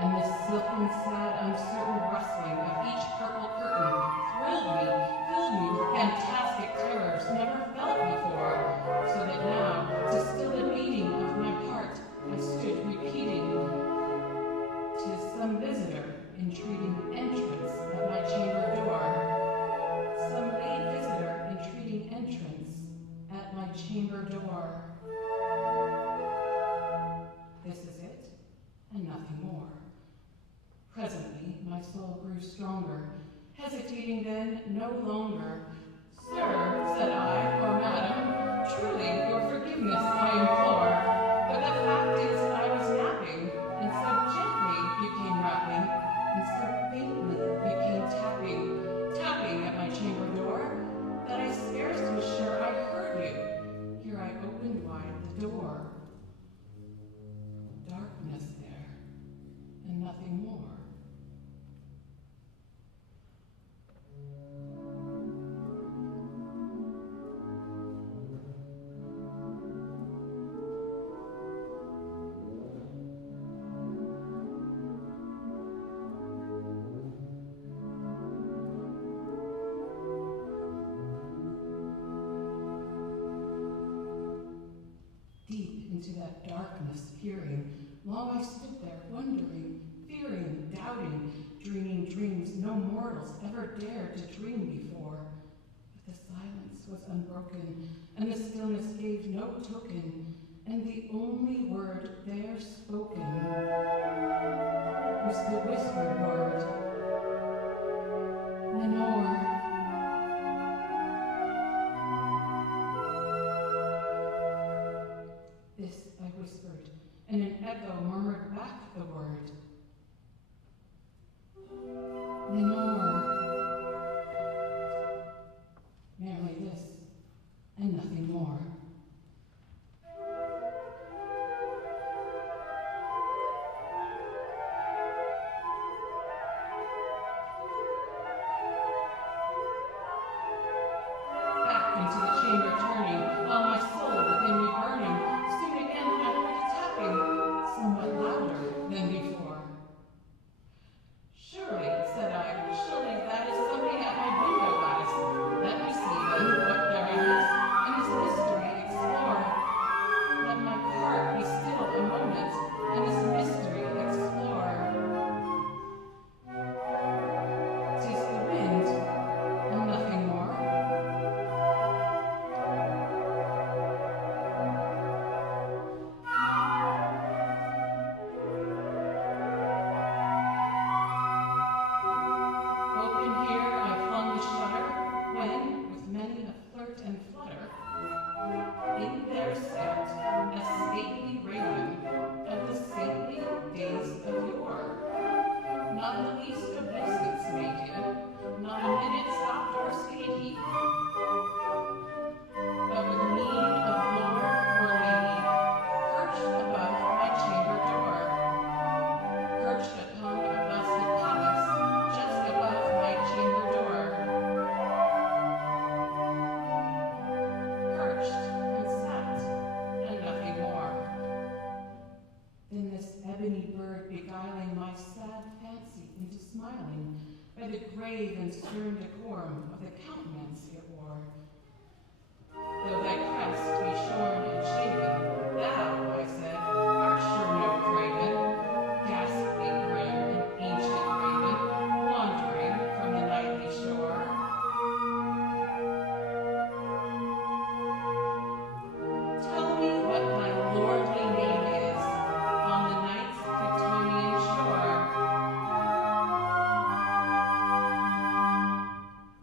and the silken, sad, uncertain rustling of each purple curtain filled me with fantastic terrors never felt before, so that now, to still the beating of my heart, I stood repeating, "'Tis some visitor entreating entrance at my chamber door. Some late visitor entreating entrance at my chamber door." This is it, and nothing more. Presently, my soul grew stronger, hesitating then no longer. "Sir," said I, "or madam, truly your forgiveness I implore, but the fact is I was napping, and so gently you came rapping, and so faintly you came tapping at my chamber door, that I scarce was sure I heard you. Here I opened wide the door. Darkness there, and nothing more." Deep into that darkness peering, long I stood there, wondering, fearing, doubting, dreaming dreams no mortals ever dared to dream before. But the silence was unbroken, and the stillness gave no token, and the only word there spoken was the whispered word, "Lenore." This I whispered, and an echo murmured back the word, "Lenore." Merely this, and nothing more. Back into the chamber turning, while my soul within me burning, soon again I heard tapping, somewhat louder than before. "Surely," said I, "surely that is something at my window lattice. Let me see then what there is, and this mystery explore. Let my heart be still a moment, and this mystery explore. 'Tis the wind, and nothing more." Open here I flung the shutter, when, with many a flirt and flutter, in there sat a stately raven of the saintly days of yore. Not the least obeisance made him, not a minute stopped or stayed he, but with mien of lord or lady, perched above my chamber door, perched upon a busted palace, just above my chamber door, perched and sat, and nothing more. Then this ebony bird beguiling my sad fancy into smiling, by the grave and stern decorum of the countenance it wore. "Though thy crest be shorn and shaven, thou," I said, "art sure no craven, ghastly grim and ancient raven, wandering from the nightly shore. Tell me what thy lordly name is on the night's Plutonian shore."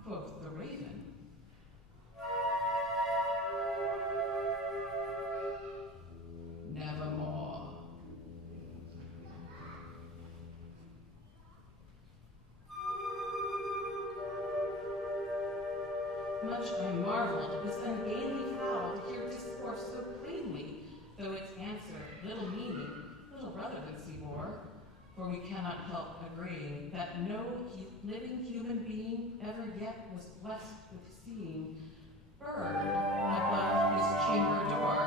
Quoth the raven, "Nevermore." Much I marveled this ungainly fowl to hear discourse so plainly, though its answer little meaning, little relevancy bore. For we cannot help agreeing that no living human being ever yet was blessed with seeing bird above his chamber door,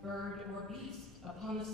bird or beast upon the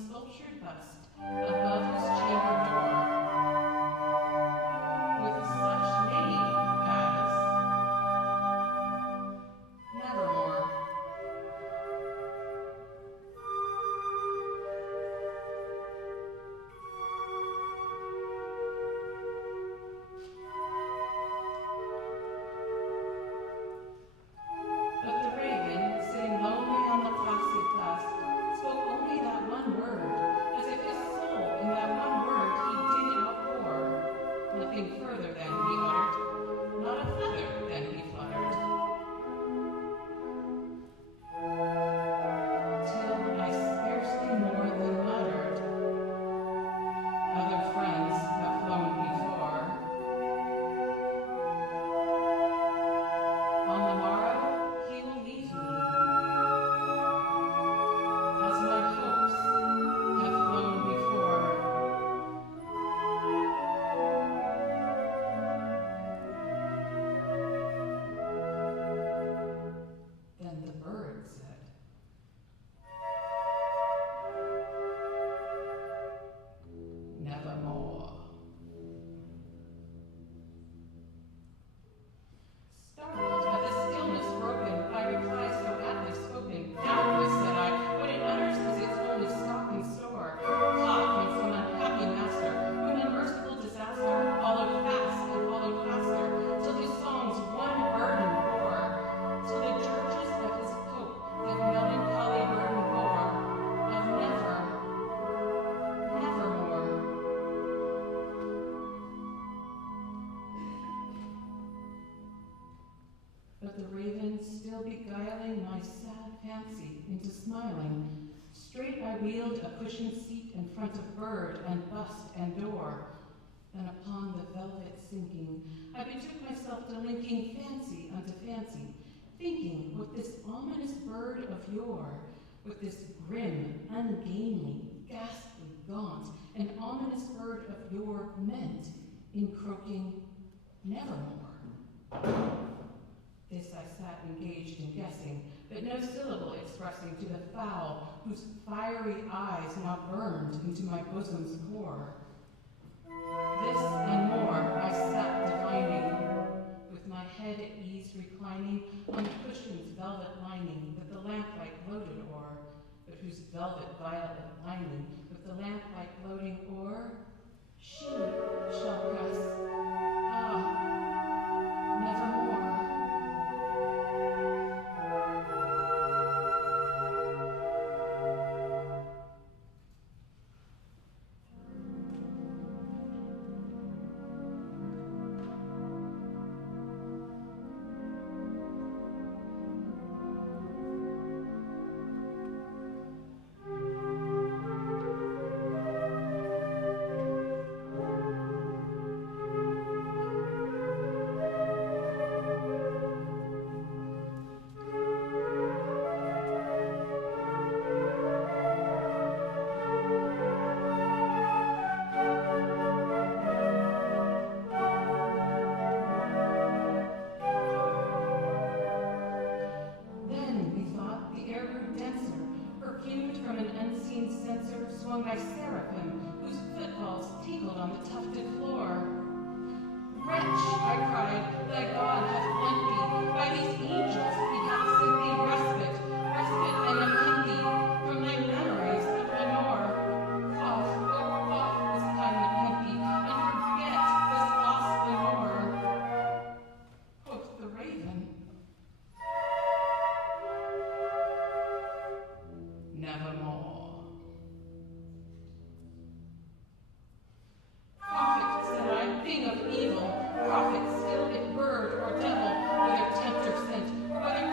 still beguiling my sad fancy into smiling. Straight I wheeled a cushioned seat in front of bird and bust and door. Then upon the velvet sinking, I betook myself to linking fancy unto fancy, thinking what this ominous bird of yore, what this grim, ungainly, ghastly, gaunt, and ominous bird of yore meant in croaking nevermore. This I sat engaged in guessing, but no syllable expressing to the fowl whose fiery eyes now burned into my bosom's core. This and more I sat divining, with my head at ease reclining on the cushion's velvet lining that the lamplight gloated o'er, but whose velvet violet lining with the lamplight gloating o'er, she shall press, nevermore. By seraphim, whose footfalls tinkled on the tufted floor. Wretch, I cried, thy God hath lent thee, by these angels he hath sent thee respite and amend thee from thy memories of Lenore. Quaff, oh quaff this kindly Pempy, and forget this lost Lenore. Quoth the raven, nevermore. Prophet, said I, thing of evil, prophet still if bird or devil, whether tempter sent, or whether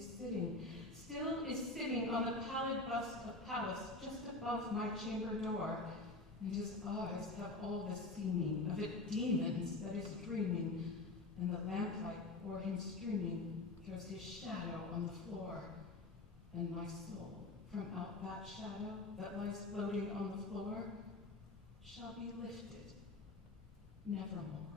still is sitting on the pallid bust of Pallas just above my chamber door, and his eyes have all the seeming of a demon's that is dreaming, and the lamplight o'er him streaming throws his shadow on the floor, and my soul from out that shadow that lies floating on the floor shall be lifted nevermore.